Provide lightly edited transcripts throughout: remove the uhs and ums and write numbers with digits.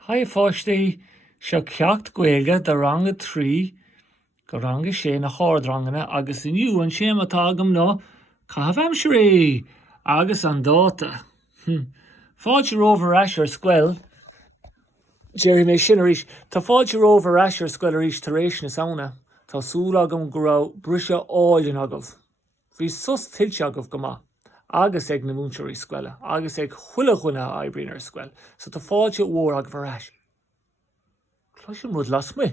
Hai fáistí seo Ceacht Gaeilge de ranga 3 go ranga sé na hardranganna agus inniu an séim atá agam ná Caitheamh Aimsirí agus an dáta. Fáilte rómhar eis ar scoil, Jerry mé sin arís, tá fáilte rómhar eis ar scoil arís tar éis na saona, tá súil agam go raibh brise áilin agah. Bhí sus tiltte agah go maith, agus ag na múnseoirí scoile, agus ag chuile aibrín ar scoil, so tá fáilte uair agah ar eis. Cloisim rud las mu,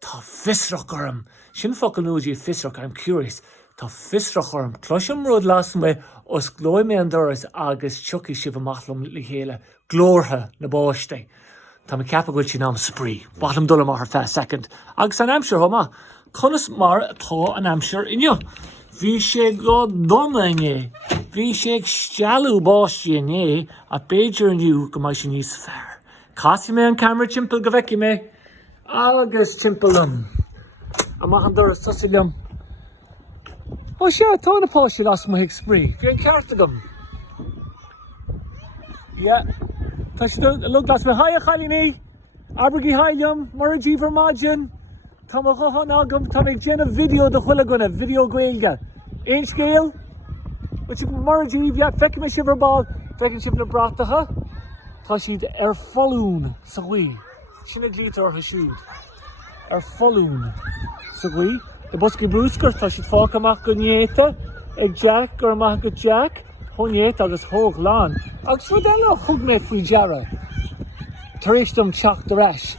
tá fisrach orm, sin focail nuaidí fisrach, I'm curious, tá fisrach orm, cloisim rud las mu os glói mé an doras agus tuci sibh amachlam le chéile, glórtha na báiste. Tá me ceapa goil sin am sprí, bottom dul mar fe second, agus an Aimsir homa, conas mar atá an Aimsir inniu. Bhí sé go donna inné, bhí sé ag stealú báistí inné a Beidir inniu go mai sin níos fearr. Caitheamh mé an camera timpeall go bheici mé, agus timpeallam. Amach an doras tosailm. Ó sé, tá na páiste las mo hiag sprí, bhí an ceart agam. Yeah. Tá si lug las me haia chalíní, Abergí hailm, Murragí Vermagin, tá mo chohan agam, tá ag déanamh video de chuile gona, video Gaeilge. Ein scéal, which Murragí bheag feici me sibh ar ball, feici sibh na bratacha, tá siad ar folún sa ghuí, sinna glítar ortha siúd. Ar folún sa ghuí, de busci brúscar, tá siad fáca amach go néta, ag Jack gur amach go Jack, Honnéit agus thóg lán. Agus rud eile thug mé faoi deara. Tar éis dom teacht ar eis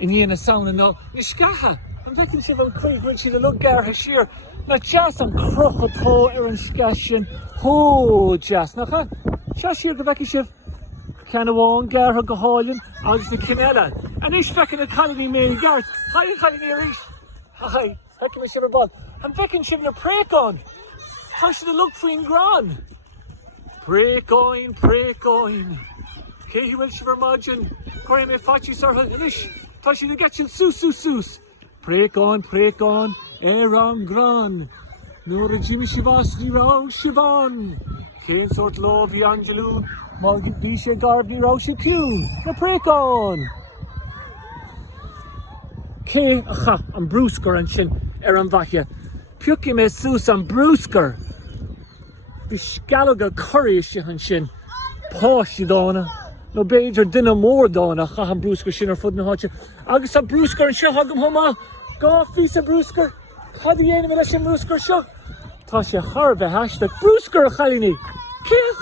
in dhéana saona nó. Ní scatha, an bheiceann sibh an chuig bhfuil siad a lug gartha siar. Na jazz an croch atá ar an sceas sin. Hó jazz nacha. Se siar go bheiceann sibh ceann amháin gartha go háilinn agus na cineile. An is feiceann na chalíní mé i gart. Hai chalíní arís. Hai, feiceann mé sibh ar ball. An bheiceann sibh na préacán. Tá siad a lug faoin grán. Préacáin. Cé bhfuil sibh ar maidin, chuir mé fatí sartha inis, tá siad a gceitsil sús. Préacáin, ar an grán. Nuair a Jimmy Sivas ní rá Sivan. Cén sort lá bhí Angelú, mar bhí sé garbh ní rá sé ciú. Na préacáin. Cé an brúscar an sin ar an bhaithe. Piúci mé sús an brúscar. Bhí scalaga choiríiste an sin, páistí dána, nó Beidir duine mór dána cha an brúscar sin ar fud na háite. Agus an brúscar an seo hagam thomá, gá fís a brúscar, cad a dhéanamh leis an brúscar seo. Tá sé tharbh hashtag brúscar a chalíní. Céach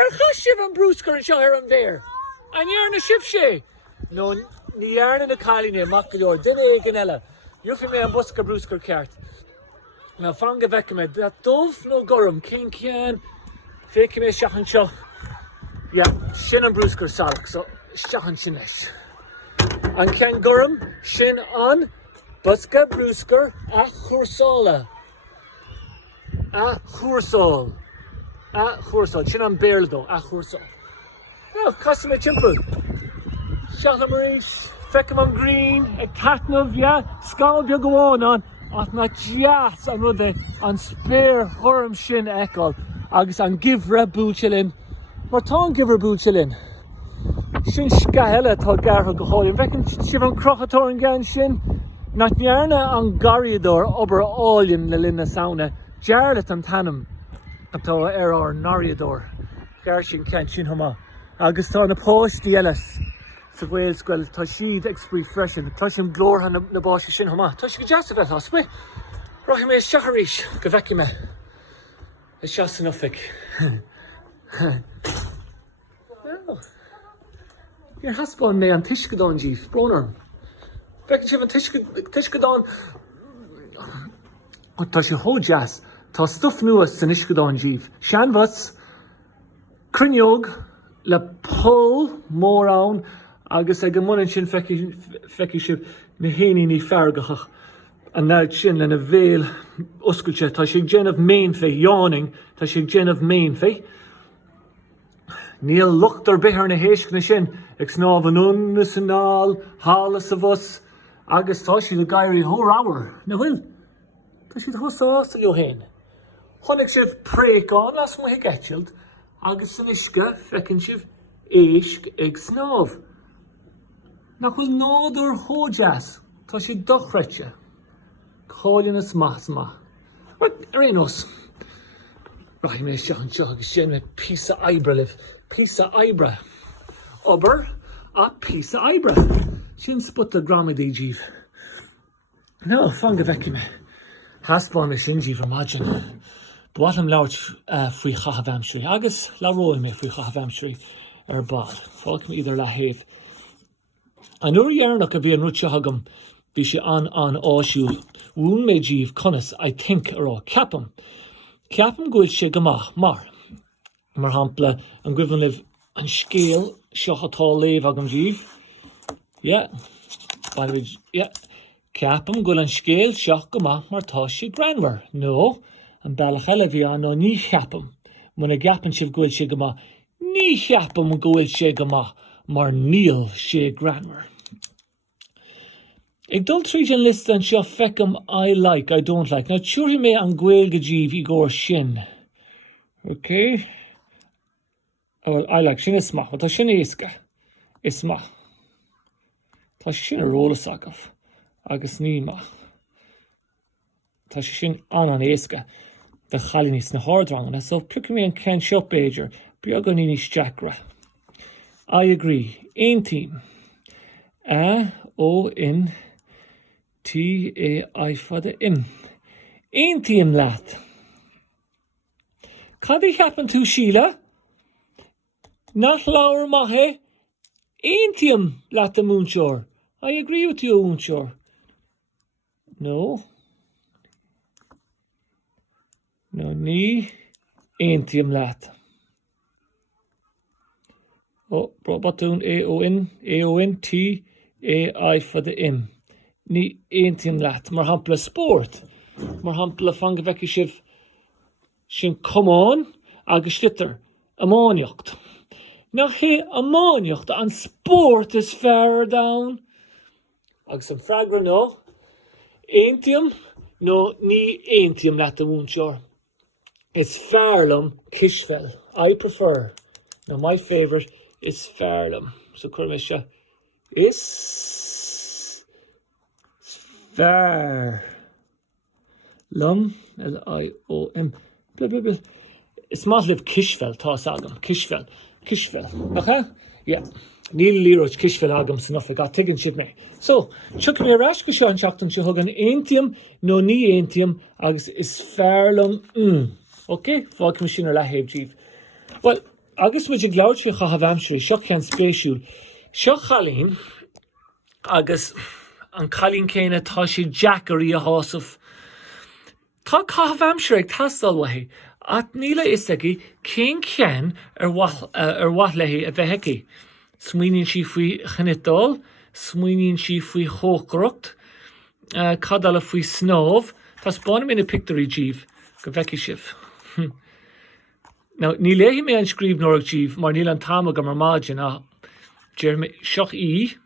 ar chas sibh an brúscar an seo ar an bhéir. An dhearna sibh sé. nó ní dhearna na chalíní amach go leor, duine ag an eile. Dúfim mé an busca brúscar ceart. Na fanga bheice me, da dómh nó gorum, cén ceann, féici mé seachan seo. Ja, sin an brúscar salach, so seachan sin leis. An ceann gorum, sin an busca brúscar a chúrsála. A chúrsáil. Sin an béal dó, a chúrsáil. No, cos mé timpeall. Seachan marís, feicim an green, ag catnamh, ja, scáil beag goháin an. Ach na jazz an rud an spéir thorm sin eáil agus an gibhre búiltelinn. Mar tá an gibhre búiltelinn. Sin scaile tá gartha go háilinn. Bheiceann sibh an crochatá an gceann sin. Na nearna an gariador obair áilinn le linn na saona. Dearlat an tanam atá ar nariador. Gar sin ceann sin thomá. Agus tá na páistí eiles. Sa bhfuil scoil tá siad ag sprí freisin, tá sin glórtha na báiste sin thomá. Tá si go deas a bheith as mé. Roithi mé isteach arís go bheici me. Is seas an uffic. Níor haspáin mé an tuiscedáin díobh, brónarm. Bheiceann sibh an tuiscedáin. Tá si thó deas, tá stuff nuas san iscedáin díobh. Seanbhas, cruinneog le pól mór ann, agus ag an muinn sin feici sibh na héanaí ní feargachach an náid sin lena bhéal oscailte. Tá sé déanamh méonfé, yawning, tá sé déanamh méonfé. Níl luchtar bithir na héiscna sin ag snáb an unna sanál, hálas a bhus, agus tá si le gaiirí thóráhar. Na bhfuil, tá si thusásta leo héin. Chonaic sibh préacán las mo hiag eitilt, agus san isce feicinn sibh éisc ag snáb. nach bhfuil nádúr hódeas, tá sé dochreite. Cháilín is maith ma. Rénos. Right, mé seach an seo agus sin me písa eibra liv. Písa eibra. Ober a písa eibra. Sin sput a gramidí dív. No, fan go bheici me. Hasbán me sin dív imagine. Bwatam lauch fwy Caitheamh Aimsirí. Agus la roil me fwy Caitheamh Aimsirí bad. Fáic me either la hef. An uair dhearnach a bhí an rúte hagam bhí sé an áisiúil. Bhún mé díobh conas, I think, ará. Ceapam. Ceapam gúil sé go maith, mar hampla an gcuimhin libh an scéal seo atá léamh agam díobh. Yeah. Yeah. Ceapam gúil an scéal seo go maith mar tá sé granmhar. No. An bailach eile bhí an nó ní cheapam. Muna gapan sibh gúil sé go maith. Ní cheapam gúil sé go maith mar níl sé granmhar. Ag dul tríd an list an seo fecam I like, I don't like. Now, túirí mé an Gaeilge díobh I gcóir sin. Okay? Well, I like sin is maith. Tá sin éasca. Is maith. Tá sin a rólas agah. Agus ní maith. Tá sin an éasca. De chalíní na hardranganna. So, pick me an Ken seo Beiger. Beag an inis Jackra. I agree. Ein team. A-O-N-T-A-I fada im. Ein team lad. Cad I happen to Sheila? Not Laura Mahe. Ein team lad the moonshore. I agree with you, moonshore. No. No, ní ein team lad. Oh, batún A-O-N-T-A-I fada im. Ní ein team lad. Mar hampla sport. Mar hampla fan go bheici sibh sin cumán agus litir amáneocht. Nach hé amáneocht an sport is fearr down. Agus an fragra no. Ein team no ní ein team lad a múnseo. It's Fairlam Kishfel. I prefer. Now my favourite is Fairlam. So Kurmisha is Fairlam L-I-O-M. Blah blah blah. It's not live Kishfel, Toss Agam. Kishfel. Okay? Yeah. Neil Leroy Kishfel Agam Snuff. I got taken ship me. So, chuck me a rash Kishan Shakton Shahogan Aintium, no ni Aintium, Agus is Fairlam. Okay, fág me sin ar lethébh díobh. Well, agus muid ag leabhart fao Caitheamh Aimsirí, seo ceann spéisiúil. Seo chalín, agus an chalín céine tá sé Jackarí a hásamh. Tá Caitheamh Aimsirí ag tastal waithí, at níla isagi cén ceann ar wathlaithí a bheitheici. Smaoiníonn si faoi chanidáil, smaoiníonn si faoi chócrocht, cadala faoi snámh, tá spáinna mé na picturí díobh, go bheici sibh. Now, ní léhi mé an scríb nóraigh díobh, mar níl an támag mar máidin a Jeremy seach í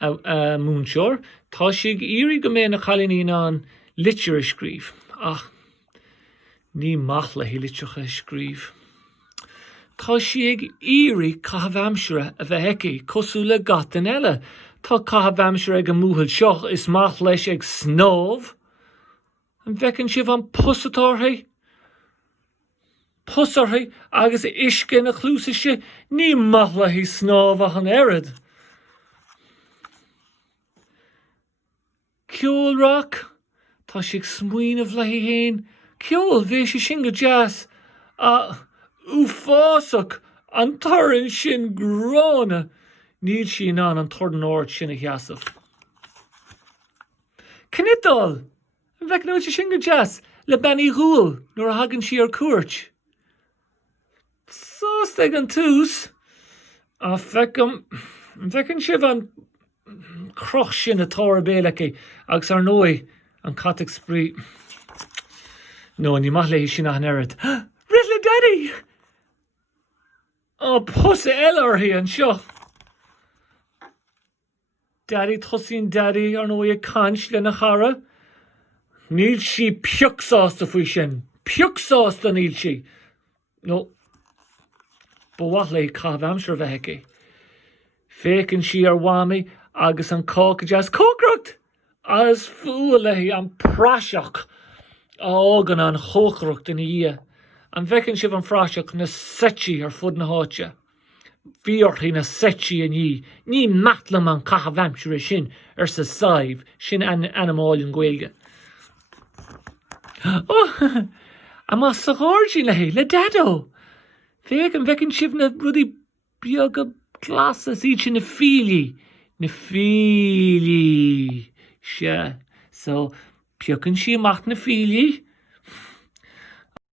a múnseo, tá si ag íri go mé na chalíní an litir a scríb. Ach, ní maith le hí litreacha a scríb. Tá si ag íri Caitheamh Aimsirí a bheitheici, cosú le gatan eile. Tá Caitheamh Aimsirí ag an múthil seach is maith leis ag snámh. An bhecinn sibh an pusatarthaí. Pusarthaí agus isce na chlúsaise ní maith le hí snámh an airad. Ceol rock, tá si ag smaoinemh le hí héin. Ceol bhí si sin go jazz. Fásach an tarann sin grána. Níl sin an tordan áirt sin a cheasamh. Cnidal, an bheic nó sin go jazz le Benny Ghoul nuair a hagann si ar cuairt. Sásta an tús a fecinn sibh an croch sin atá ar béalacha agus ar nói an catach spree. No, ní maith le hí sin an airad. Ridla Daddy! Pusa eile orthaí an seo. Daddy tosín Daddy ar nó ag caint le na chara. Níl si piocsásta faoi sin. Piocsásta níl si. No. Ba what le Caitheamh Aimsirí bheitheici. Fécinn si ar wami agus an cóca as cócrocht as fuair le an práiseach ágan an chócrocht in í. An bhecinn sibh an fráiseach na setí ar fud na háite. Bhíorthaí na setí in í. Ní matlam an Caitheamh Aimsirí sin ar sa saibh sin animáilin Gaeilge. Oh, amma sa gáirtí le dado. Féach an bhecinn sibh na rudí beaga glasas í sin na fílí. Na fílí. Se. So, peacann sí amach na fílí